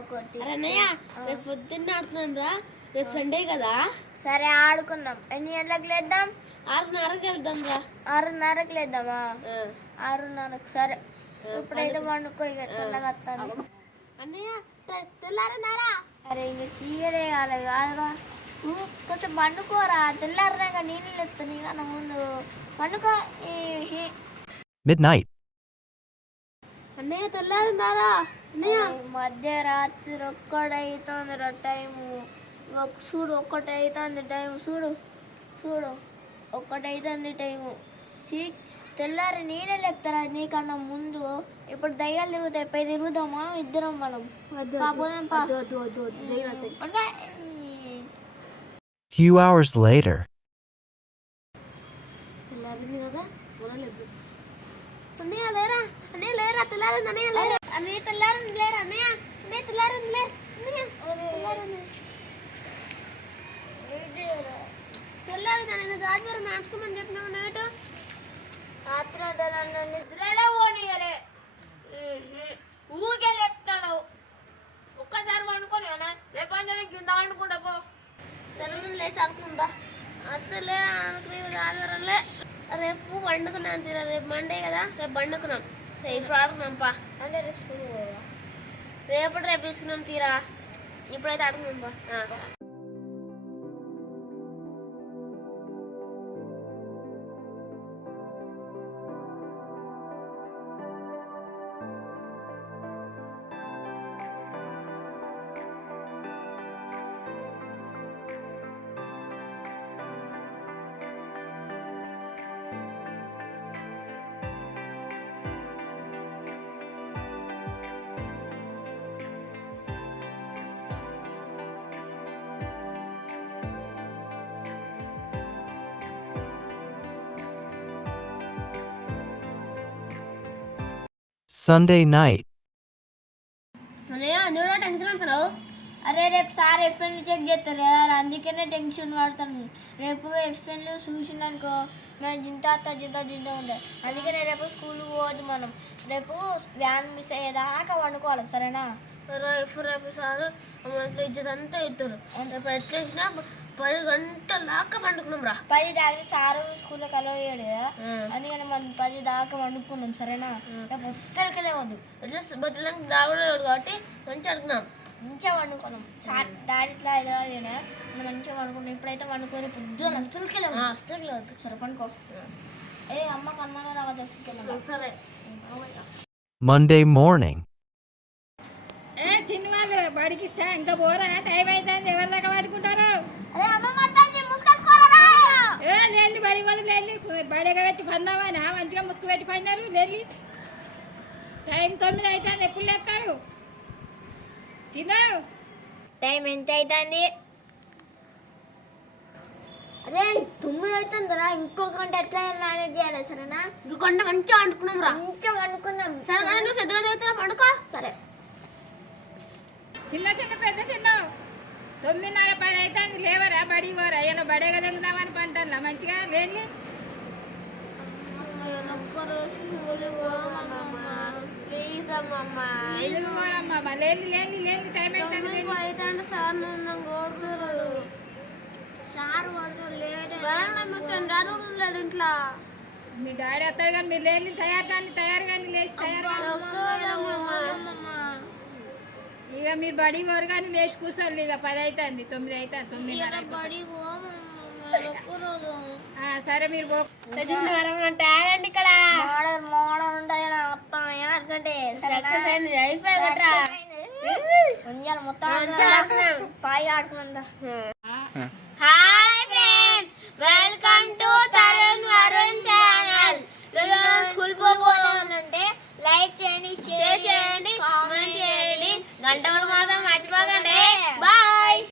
ఒకటి. అరే అన్నయ్య రేపు పొద్దున్న ఆడుతున్నాం రా, రేపు సండే కదా. సరే ఆడుకుందాం. ఎన్ని గంటలకు లేద్దాం? 6:30కి వెళ్దాం రా. 6:30కి లేద్దామా? 6:30కి సరే. ఇప్పుడైతే వండుకో, ఇక చల్లగా వస్తాను. అన్నయ్య తెల్లారన్నారా? అరే ఇంక చీకటే కాలేదు కాదురా, కొంచెం పండుకోరా. తెల్లారినాక నేను లేస్తాను ఇక నా ముందు పండుకో. Midnight. అన్నయ్య తెల్లారిందారా? అన్నయ్య మధ్యరాత్రి ఒక్కటైతుందిరా టైము. చూడు ఒక్కటైతుంది టైము. చూడు చూడు ఒక్కటైతుంది టైము. తెల్లారి నేనే లేపుతారా నీకన్నా ముందు. ఇప్పుడు దయ్యాలు తిరుగుతాయి, పై తిరుగుదామా ఇద్దరం మనం? Few hours later. తెల్లారింది కదా, అన్నయ్య లేరా? అన్నయ్య లేరా? తెల్లారింది అన్నయ్య లేరా? అన్నయ్య తెల్లారింది లేరా? అన్నయ్య అన్నయ్య తెల్లారింది లే. తెల్లారింది అన్నయ్య. గాజువారం మార్చుకోమని చెప్పినావు నైట్. రాత్రి అంటే నన్ను నిద్రలో పోనీయలే, ఊరికే లేపుతాడు. ఒక్కసారి వండుకొని రేపు అందరం కింద వండుకుంటా పో. సరే లేచి అనుకుందా అసలే అనుకునే గాజువారంలే. రేపు వండుకున్నాం తీరా, రేపు మండే కదా, రేపు వండుకున్నాం. ఇప్పుడు ఆడుకున్నాంపా. అంటే రేపు స్కూల్ పోవా? రేపు తీసుకున్నాం తీరా, ఇప్పుడైతే ఆడుకున్నాంపా. Sunday night. అందులో టెన్షన్ అంటున్నావు? అరే రేపు సార్ ఎఫ్ఎన్లు చెక్ చేస్తారు కదా, అందుకనే టెన్షన్ పడతాను. రేపు ఎఫ్ఎన్లు చూసిందనుకో మనం జింత ఉండే. అందుకనే రేపు స్కూల్కి పోవద్దు మనం. రేపు వ్యాన్ మిస్ అయ్యేదాకా వండుకోవాలి, సరేనా? రేపు సారు అమ్మ ఇజ్జత్ అంతా ఇస్తారు. రేపు ఎట్లా వేసినా 10 గంటల దాకా పండుకున్నాం రా. 10 దాకా సారు స్కూల్లో కలవయ్యాడు కదా, అందుకని మనం 10 దాకా వండుకున్నాం, సరేనా? రేపు అస్సలకి లేవద్దు. అట్లా బతులకు దావలేదు కాబట్టి మంచిగా అనుకున్నాం, మంచిగా వండుకున్నాం. సార్ డాడీ ఇట్లా హైదరాబాద్ మనం మంచిగా వండుకున్నాం. ఇప్పుడైతే వండుకోరు, పొద్దున అస్సలకి లేవు. అస్సలు లేదు. సరే పండుకో. అమ్మకి అన్నాను రావా చేసుకుంటున్నాను. సరే. Monday morning. చిన్న వాళ్ళు బడికి ఇష్టం ఇంకా పోరా, టైం అవుతుంది. ఎవరి దాకా పడుకుంటారు? లేని బడి వదిలి లేని బడిగా పెట్టి పందామని మంచిగా ముసుగు పెట్టి పడినారు. లేని టైం 9 అవుతుంది. ఎప్పుడు లేస్తారు? చిన్న టైం ఎంత అవుతుంది? అరే 9 అవుతుందిరా. ఇంకో గంట ఎట్లా మేనేజ్ చేయాలి, సరేనా? ఇంకో గంట మంచిగా వండుకున్నాం రా. మంచిగా వండుకున్నాం. సరే నువ్వు సెద్దులో దిగుతున్నా పండుకో. సరే. చిన్న పెద్ద చిన్న 9:30 10 అవుతుంది. లేవరా బడి పోరా? ఇలా బడేగా దిగుదామని పంటా మంచిగా లేని ప్లీజ్ అమ్మమ్మా లేని టైం అవుతుంది. సార్ నన్ను కొడుతున్నాడు. సార్ కొడుతాడు లేట్ రాను ఇంట్లో. మీ డాడీ వస్తారు కానీ మీరు లేని తయారు కానీ లేచి తయారు ఇక మీరు బడి పోరు కానీ లేచి కూర్చోండి. ఇక 10 అవుతుంది, 9 అవుతుంది, 9:30. సరే మీరు తాగండి ఇక్కడ. మోడల్ ఉంటుంది మొత్తం పై ఆడుకున్నా. Hi friends, welcome to Tarun Varun channel. School పోవాలంటే లైక్ చేయండి, షేర్ చేయండి, కామెంట్ చేయండి, గంట మాత్రం మర్చిపోకండి.